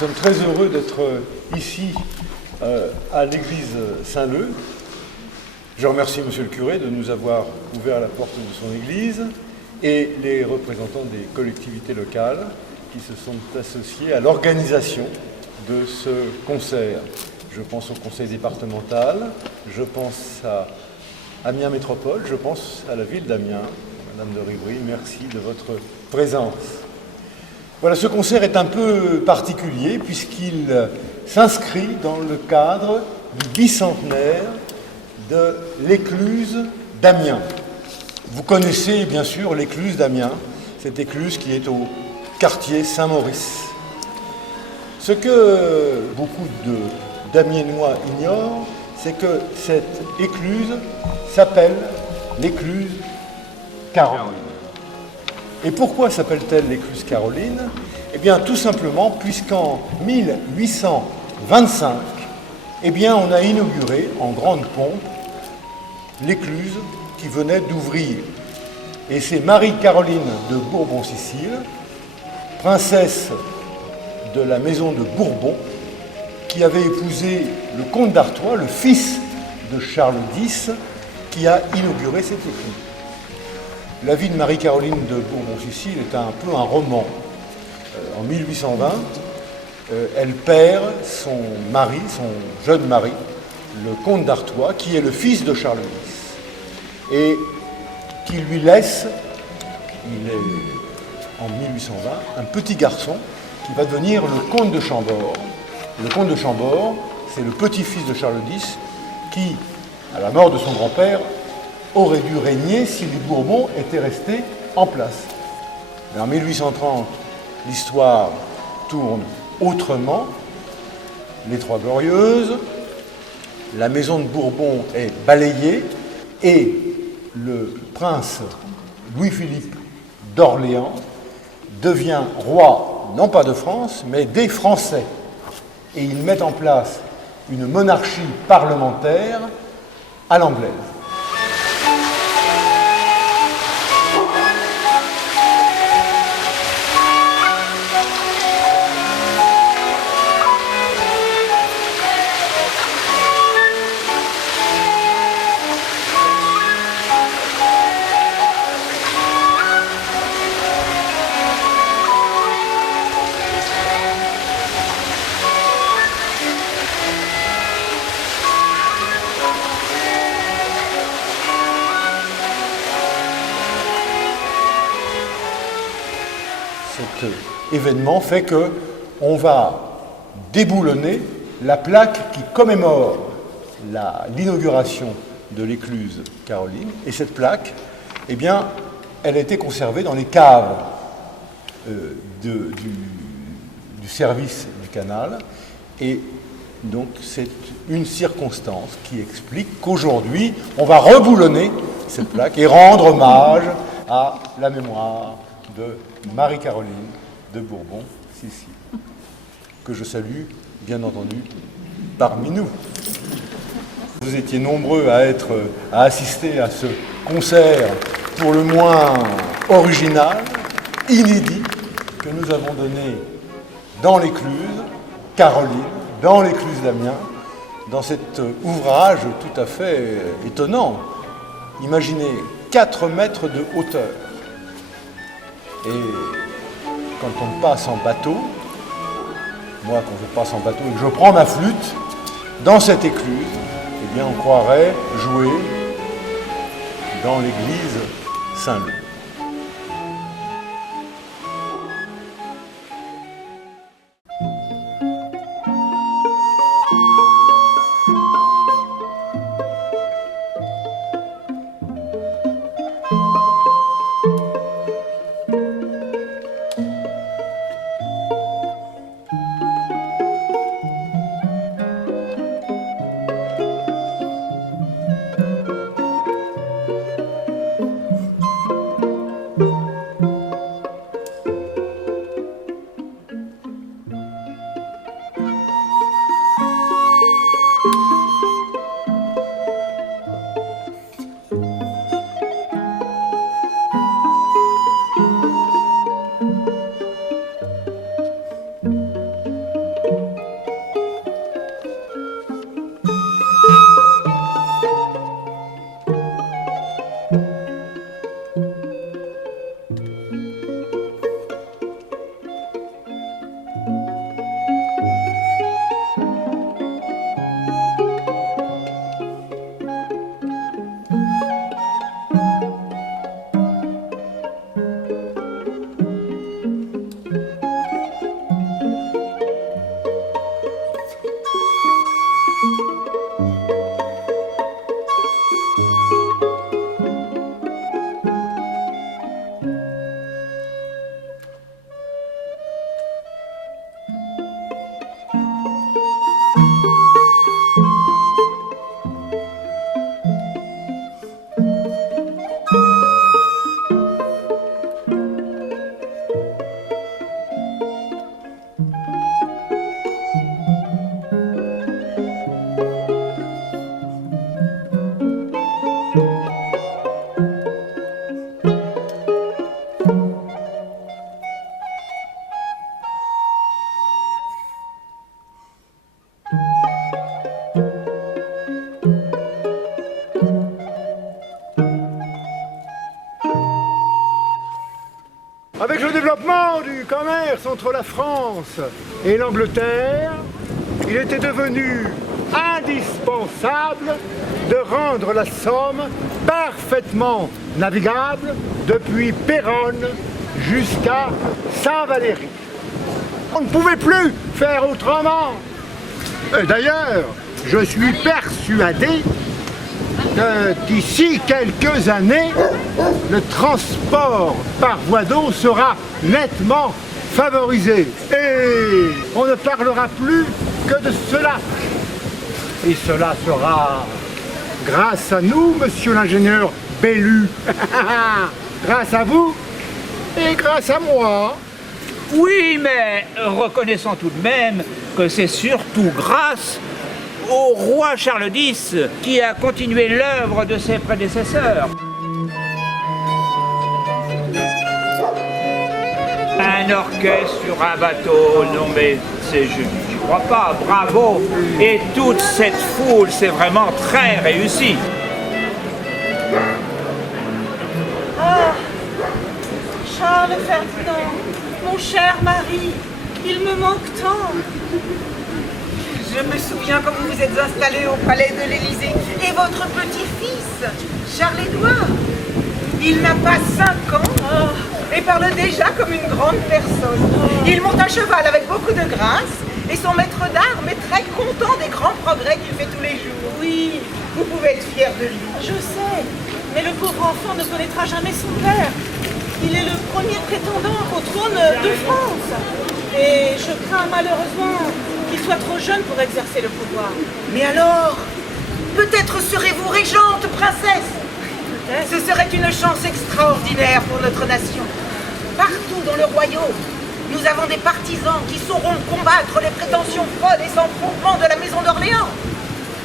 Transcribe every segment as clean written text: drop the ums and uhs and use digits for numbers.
sommes très heureux d'être ici à l'église Saint-Leu. Je remercie Monsieur le curé de nous avoir ouvert la porte de son église et les représentants des collectivités locales qui se sont associés à l'organisation de ce concert. Je pense au conseil départemental, je pense à Amiens Métropole, je pense à la ville d'Amiens. Madame de Rivry, merci de votre présence. Voilà, ce concert est un peu particulier puisqu'il s'inscrit dans le cadre du bicentenaire de l'écluse d'Amiens. Vous connaissez bien sûr l'écluse d'Amiens, cette écluse qui est au quartier Saint-Maurice. Ce que beaucoup d'Amiénois ignorent, c'est que cette écluse s'appelle l'écluse Caroline. Et pourquoi s'appelle-t-elle l'écluse Caroline? Eh bien, tout simplement, puisqu'en 1825, eh bien, on a inauguré en grande pompe l'écluse qui venait d'ouvrir. Et c'est Marie-Caroline de Bourbon-Sicile, princesse de la maison de Bourbon, qui avait épousé le comte d'Artois, le fils de Charles X, qui a inauguré cette église. La vie de Marie-Caroline de Bourbon-Sicile est un peu un roman. En 1820, elle perd son mari, son jeune mari, le comte d'Artois, qui est le fils de Charles X, et qui lui laisse, il est en 1820, un petit garçon qui va devenir le comte de Chambord. Le comte de Chambord, c'est le petit-fils de Charles X qui, à la mort de son grand-père, aurait dû régner si les Bourbons étaient restés en place. Mais en 1830, l'histoire tourne autrement. Les Trois Glorieuses, la maison de Bourbon est balayée et le prince Louis-Philippe d'Orléans devient roi, non pas de France, mais des Français. Et ils mettent en place une monarchie parlementaire à l'anglaise. Cet événement fait qu'on va déboulonner la plaque qui commémore l'inauguration de l'écluse Caroline. Et cette plaque, eh bien, elle a été conservée dans les caves du service du canal. Et donc, c'est une circonstance qui explique qu'aujourd'hui, on va reboulonner cette plaque et rendre hommage à la mémoire de Marie-Caroline de Bourbon-Sicile, que je salue, bien entendu, parmi nous. Vous étiez nombreux à assister à ce concert pour le moins original, inédit, que nous avons donné dans l'écluse Caroline, dans l'écluse d'Amiens, dans cet ouvrage tout à fait étonnant. Imaginez 4 mètres de hauteur. Et quand on passe en bateau, moi quand je passe en bateau et que je prends ma flûte dans cette écluse, eh bien on croirait jouer dans l'église Saint-Leu. commerce entre la France et l'Angleterre, il était devenu indispensable de rendre la Somme parfaitement navigable depuis Péronne jusqu'à Saint-Valery. On ne pouvait plus faire autrement. Et d'ailleurs, je suis persuadé que d'ici quelques années, le transport par voie d'eau sera nettement favorisé. Et on ne parlera plus que de cela. Et cela sera grâce à nous, monsieur l'ingénieur Bellu. Grâce à vous et grâce à moi. Oui, mais reconnaissons tout de même que c'est surtout grâce au roi Charles X qui a continué l'œuvre de ses prédécesseurs. Un orchestre sur un bateau, non mais je n'y crois pas, bravo. Et toute cette foule, c'est vraiment très réussi. Ah, Charles Ferdinand, mon cher mari, il me manque tant. Je me souviens quand vous vous êtes installé au palais de l'Élysée. Et votre petit-fils, Charles-Édouard, il n'a pas 5 ans et parle déjà comme une grande personne. Il monte à cheval avec beaucoup de grâce et son maître d'armes est très content des grands progrès qu'il fait tous les jours. Oui, Vous pouvez être fier de lui. je sais, mais le pauvre enfant ne connaîtra jamais son père. Il est le premier prétendant au trône de France. Et je crains malheureusement qu'il soit trop jeune pour exercer le pouvoir. Mais alors, peut-être serez-vous régente, princesse. Ce serait une chance extraordinaire pour notre nation. Partout dans le royaume, nous avons des partisans qui sauront combattre les prétentions folles et sans fondement de la maison d'Orléans.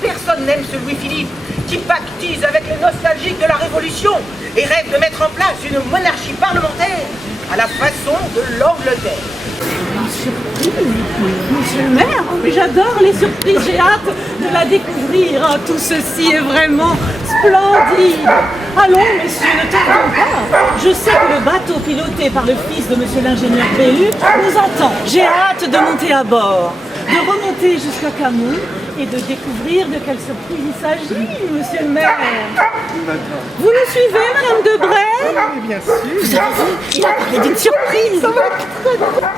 Personne n'aime ce Louis-Philippe qui pactise avec les nostalgiques de la Révolution et rêve de mettre en place une monarchie parlementaire à la façon de l'Angleterre. Monsieur le maire, mais j'adore les surprises, j'ai hâte de la découvrir. Ah, tout ceci est vraiment splendide. Allons, messieurs, ne tardons pas. Je sais que le bateau piloté par le fils de monsieur l'ingénieur Bellu nous attend. J'ai hâte de monter à bord, de remonter jusqu'à Camus et de découvrir de quelle surprise il s'agit, monsieur le maire. Vous nous suivez, madame Debray? Oui, bien sûr. Vous avez vu, il a parlé d'une surprise. Ça va être très bien.